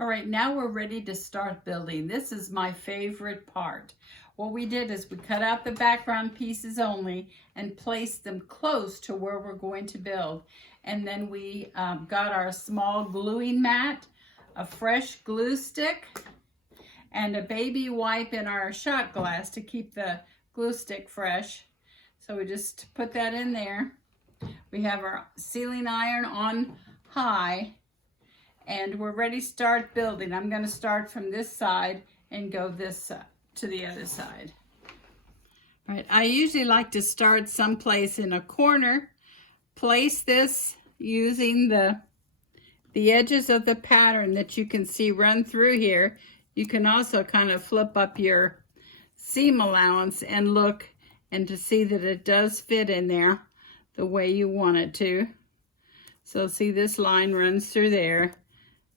All right, now we're ready to start building. This is my favorite part. What we did is we cut out the background pieces only and placed them close to where we're going to build. And then we got our small gluing mat, a fresh glue stick, and a baby wipe in our shot glass to keep the glue stick fresh. So we just put that in there. We have our ceiling iron on high, and we're ready to start building. I'm going to start from this side and go this to the other side. All right, I usually like to start someplace in a corner. Place this using the edges of the pattern that you can see run through here. You can also kind of flip up your seam allowance and look and to see that it does fit in there the way you want it to. So see, this line runs through there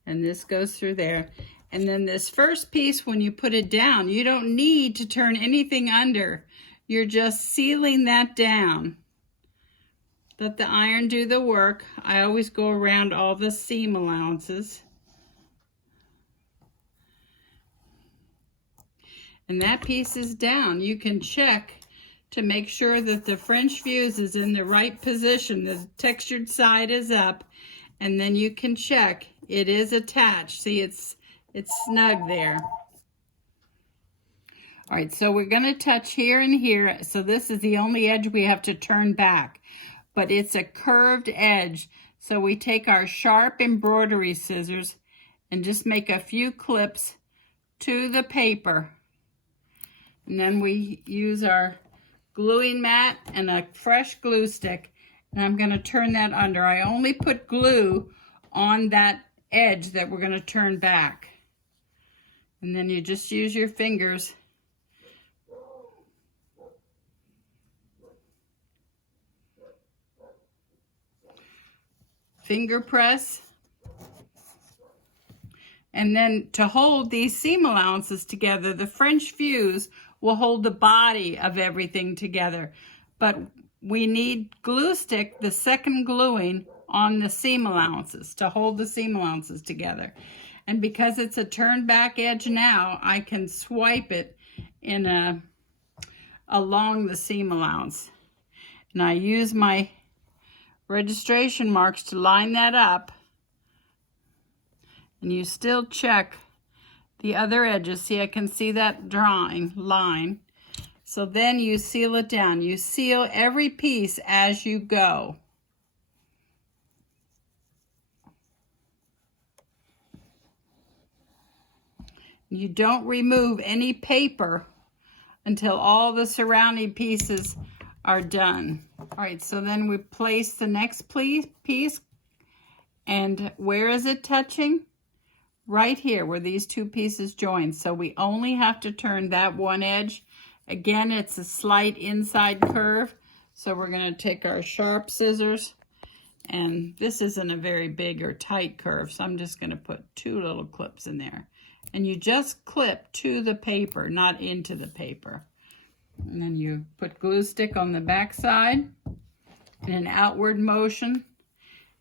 and this goes through there. And then this first piece, when you put it down, you don't need to turn anything under. You're just sealing that down. Let the iron do the work. I always go around all the seam allowances. And that piece is down. You can check to make sure that the French fuse is in the right position. The textured side is up, and then you can check it is attached. See, it's snug there. All right, so we're going to touch here and here. So this is the only edge we have to turn back, but it's a curved edge. So we take our sharp embroidery scissors and just make a few clips to the paper. And then we use our gluing mat and a fresh glue stick, and I'm going to turn that under. I only put glue on that edge that we're going to turn back. And then you just use your fingers. Finger press. And then to hold these seam allowances together, the French fuse will hold the body of everything together. But we need glue stick, the second gluing, on the seam allowances to hold the seam allowances together. And because it's a turned back edge now, I can swipe it in along the seam allowance. And I use my registration marks to line that up. And you still check the other edges. See, I can see that drawing line. So then you seal it down. You seal every piece as you go. You don't remove any paper until all the surrounding pieces are done. All right, so then we place the next piece. And where is it touching? Right here where these two pieces join. So we only have to turn that one edge. Again, it's a slight inside curve. So we're going to take our sharp scissors, and this isn't a very big or tight curve, so I'm just going to put two little clips in there. And you just clip to the paper, not into the paper. And then you put glue stick on the back side in an outward motion,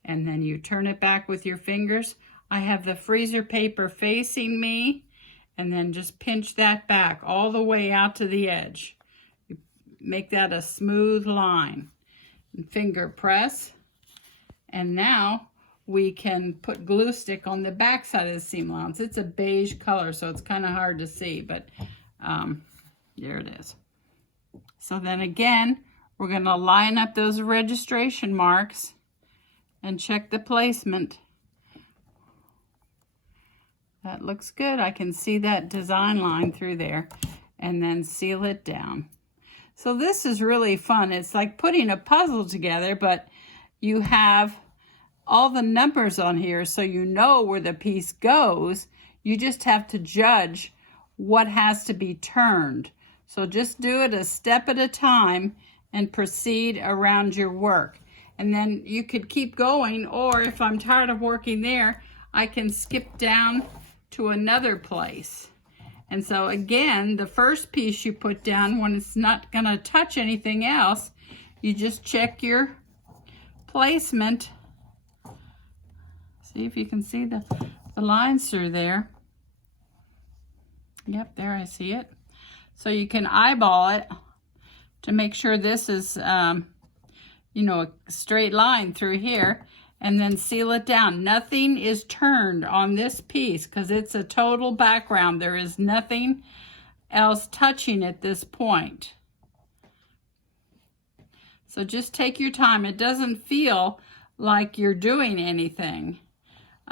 and then you turn it back with your fingers. I have the freezer paper facing me, and then just pinch that back all the way out to the edge. You make that a smooth line. And finger press. And now we can put glue stick on the back side of the seam allowance. It's a beige color, so it's kind of hard to see, but there it is. So then again, we're going to line up those registration marks and check the placement. That looks good. I can see that design line through there, and then seal it down. So this is really fun. It's like putting a puzzle together, but you have all the numbers on here so you know where the piece goes. You just have to judge what has to be turned. So just do it a step at a time and proceed around your work. And then you could keep going, or if I'm tired of working there, I can skip down to another place. And so again, the first piece you put down, when it's not going to touch anything else, you just check your placement. See if you can see the the lines through there. Yep, there I see it. So you can eyeball it to make sure this is, you know, a straight line through here, and then seal it down. Nothing is turned on this piece because it's a total background. There is nothing else touching at this point. So just take your time. It doesn't feel like you're doing anything.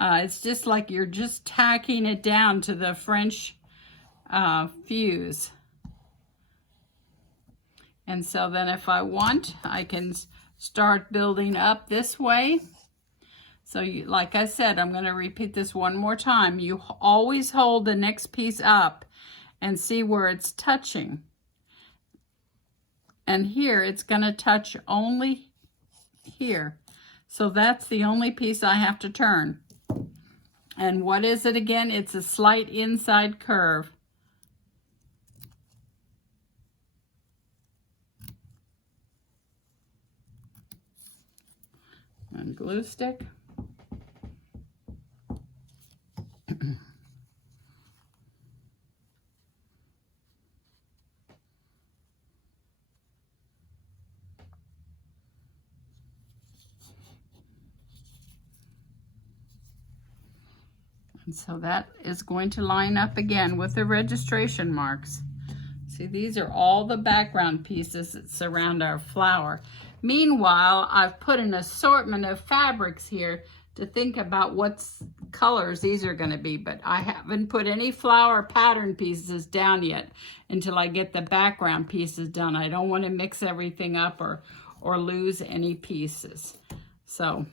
It's just like you're just tacking it down to the French fuse. And so then if I want, I can start building up this way. So like I said, I'm going to repeat this one more time. You always hold the next piece up and see where it's touching. And here it's going to touch only here. So that's the only piece I have to turn. And what is it again? It's a slight inside curve. And glue stick. And so that is going to line up again with the registration marks. See, these are all the background pieces that surround our flower. Meanwhile, I've put an assortment of fabrics here to think about what colors these are going to be, but I haven't put any flower pattern pieces down yet until I get the background pieces done. I don't want to mix everything up or lose any pieces. So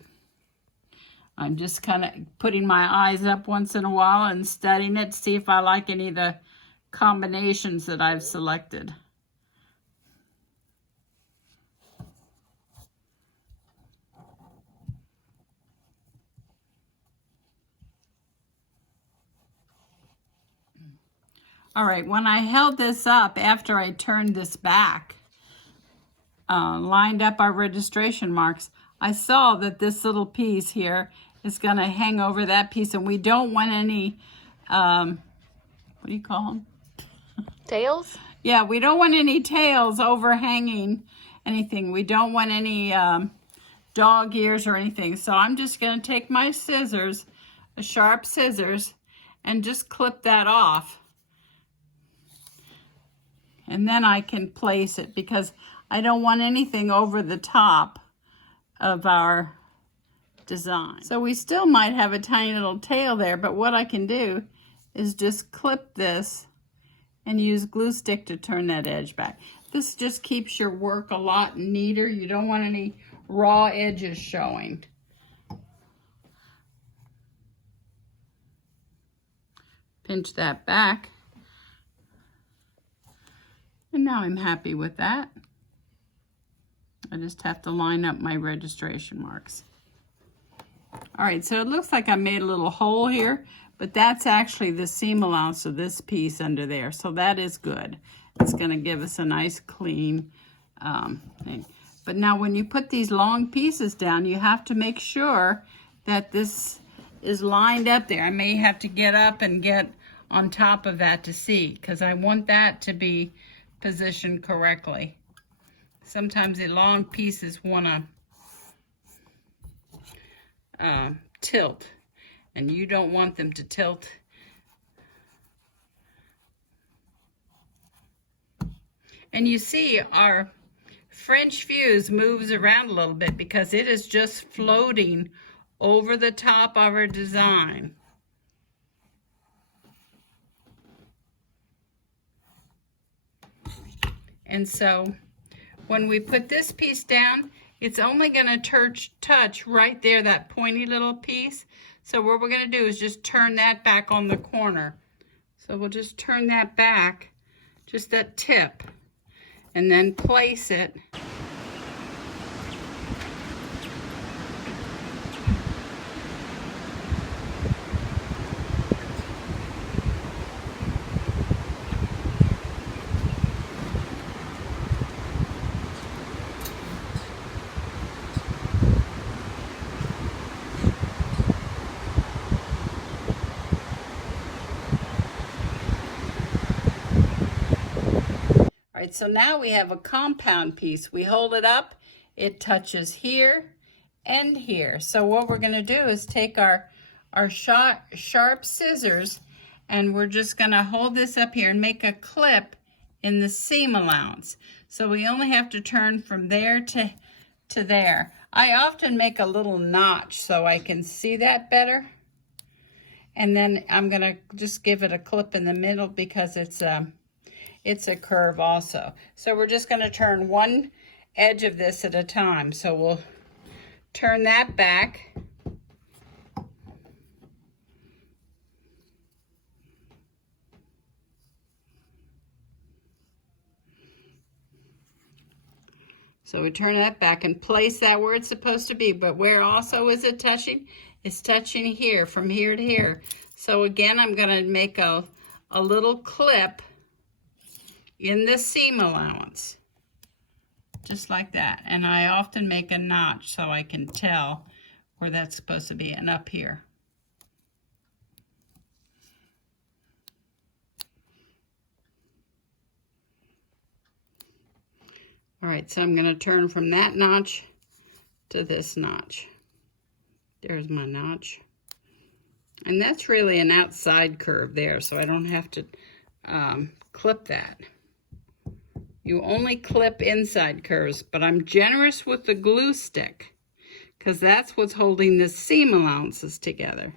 I'm just kind of putting my eyes up once in a while and studying it to see if I like any of the combinations that I've selected. All right, when I held this up after I turned this back, lined up our registration marks, I saw that this little piece here is going to hang over that piece, and we don't want any, what do you call them? Tails? Yeah, we don't want any tails overhanging anything. We don't want any dog ears or anything. So I'm just going to take my scissors, a sharp scissors, and just clip that off. And then I can place it because I don't want anything over the top of our design. So we still might have a tiny little tail there, but what I can do is just clip this and use glue stick to turn that edge back. This just keeps your work a lot neater. You don't want any raw edges showing. Pinch that back. And now I'm happy with that. I just have to line up my registration marks. All right, so it looks like I made a little hole here, but that's actually the seam allowance of this piece under there. So that is good. It's gonna give us a nice clean thing. But now when you put these long pieces down, you have to make sure that this is lined up there. I may have to get up and get on top of that to see, because I want that to be positioned correctly. Sometimes the long pieces want to tilt, and you don't want them to tilt. And you see our French fuse moves around a little bit because it is just floating over the top of our design. And so when we put this piece down, it's only going to touch right there, that pointy little piece. So what we're going to do is just turn that back on the corner. So we'll just turn that back, just that tip, and then place it. right, so now we have a compound piece. We hold it up, it touches here and here. So what we're gonna do is take our sharp scissors, and we're just gonna hold this up here and make a clip in the seam allowance. So we only have to turn from there to there. I often make a little notch so I can see that better. And then I'm gonna just give it a clip in the middle because it's a curve also. So we're just gonna turn one edge of this at a time. So we'll turn that back. So we turn that back and place that where it's supposed to be, but where also is it touching? It's touching here, from here to here. So again, I'm gonna make a little clip in the seam allowance, just like that. And I often make a notch so I can tell where that's supposed to be, and up here. All right, so I'm going to turn from that notch to this notch. There's my notch. And that's really an outside curve there, so I don't have to clip that. You only clip inside curves, but I'm generous with the glue stick because that's what's holding the seam allowances together.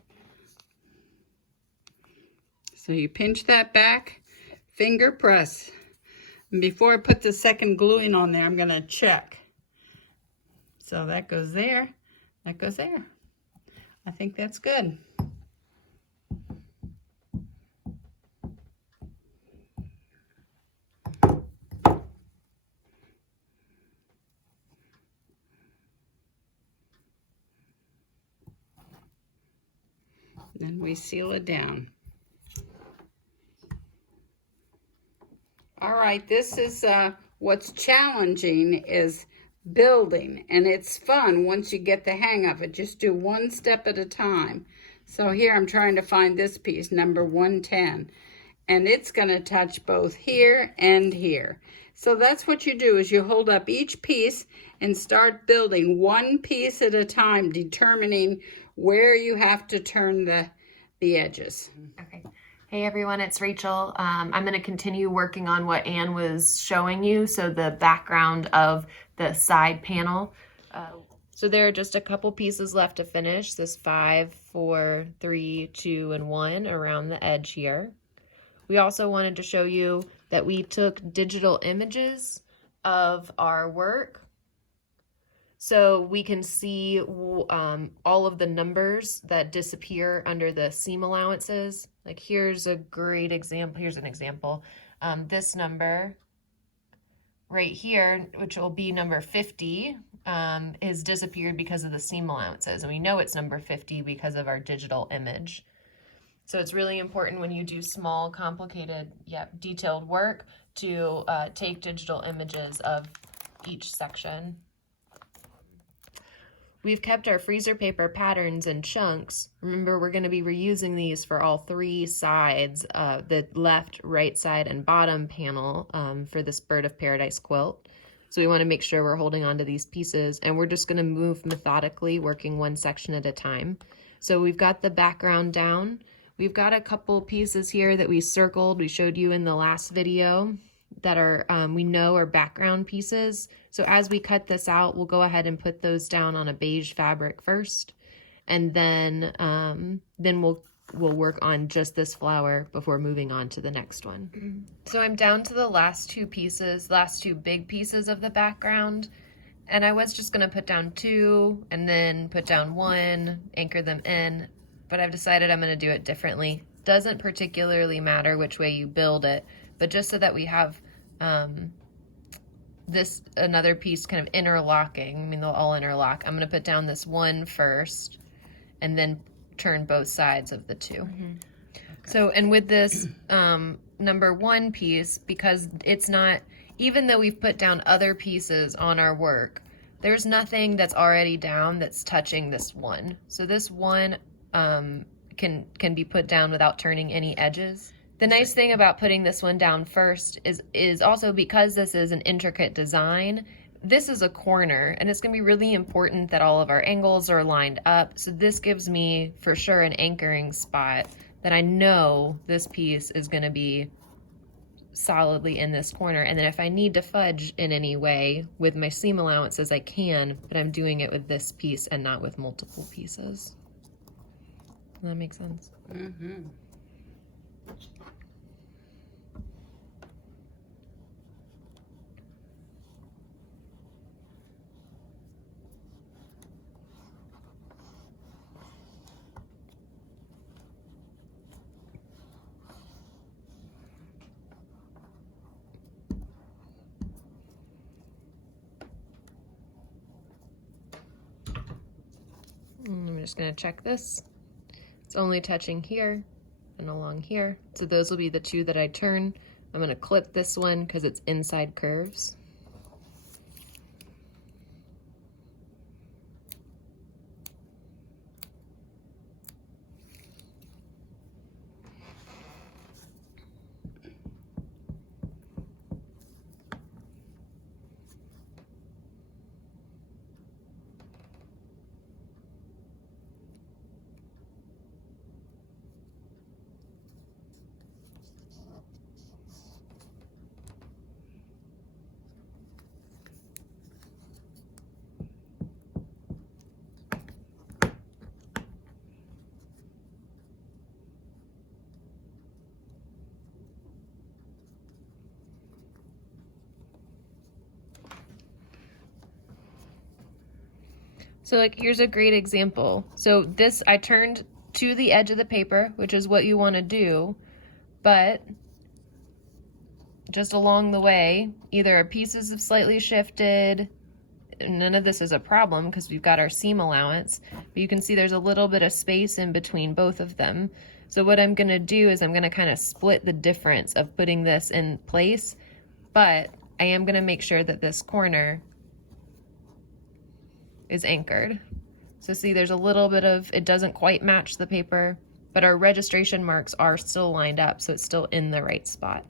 So you pinch that back, finger press. And before I put the second gluing on there, I'm going to check. So that goes there, that goes there. I think that's good. Then we seal it down. All right, this is what's challenging is building, and it's fun once you get the hang of it. Just do one step at a time. So here I'm trying to find this piece, number 110, and it's going to touch both here and here. So that's what you do, is you hold up each piece and start building one piece at a time, determining where you have to turn the edges. Okay. Hey everyone, it's Rachel. I'm going to continue working on what Anne was showing you, so the background of the side panel. So there are just a couple pieces left to finish, this 5, 4, 3, 2, and 1 around the edge here. We also wanted to show you that we took digital images of our work, so we can see all of the numbers that disappear under the seam allowances. Like here's a great example. Here's an example. This number right here, which will be number 50, is disappeared because of the seam allowances. And we know it's number 50 because of our digital image. So it's really important when you do small, complicated, yet detailed work to take digital images of each section. We've kept our freezer paper patterns in chunks. Remember, we're going to be reusing these for all 3 sides, the left, right side, and bottom panel for this Bird of Paradise quilt. So we want to make sure we're holding on to these pieces, and we're just going to move methodically, working one section at a time. So we've got the background down. We've got a couple pieces here that we circled, we showed you in the last video, that are we know are background pieces. So as we cut this out, we'll go ahead and put those down on a beige fabric first, and then we'll work on just this flower before moving on to the next one. So I'm down to the last 2 pieces, last 2 big pieces of the background, and I was just gonna put down 2 and then put down 1, anchor them in, but I've decided I'm gonna do it differently. Doesn't particularly matter which way you build it, but just so that we have this another piece kind of interlocking, I mean they'll all interlock, I'm going to put down this 1 first and then turn both sides of the 2. Okay. So, and with this number 1 piece, because it's not, even though we've put down other pieces on our work, there's nothing that's already down that's touching this 1. So this 1 can be put down without turning any edges. The nice thing about putting this one down first is also because this is an intricate design, this is a corner, and it's going to be really important that all of our angles are lined up. So this gives me for sure an anchoring spot that I know this piece is going to be solidly in this corner. And then if I need to fudge in any way with my seam allowances, I can, but I'm doing it with this piece and not with multiple pieces. Does that make sense? Mm-hmm. I'm just going to check this. It's only touching here and along here. So those will be the two that I turn. I'm going to clip this one because it's inside curves. So like here's a great example. So this I turned to the edge of the paper, which is what you want to do, but just along the way, either our pieces have slightly shifted. None of this is a problem because we've got our seam allowance, but you can see there's a little bit of space in between both of them. So what I'm going to do is I'm going to kind of split the difference of putting this in place, but I am going to make sure that this corner is anchored. So see, there's a little bit of, it doesn't quite match the paper, but our registration marks are still lined up, so it's still in the right spot.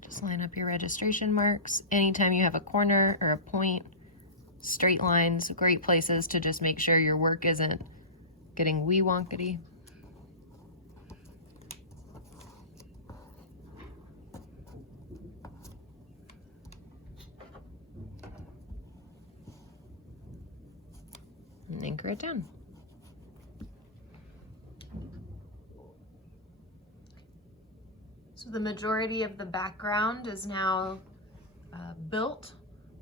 Just line up your registration marks. Anytime you have a corner or a point, straight lines, great places to just make sure your work isn't getting wee wonkety. And anchor it down. So the majority of the background is now built,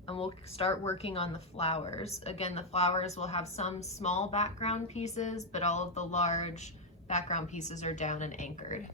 and we'll start working on the flowers. Again, the flowers will have some small background pieces, but all of the large background pieces are down and anchored.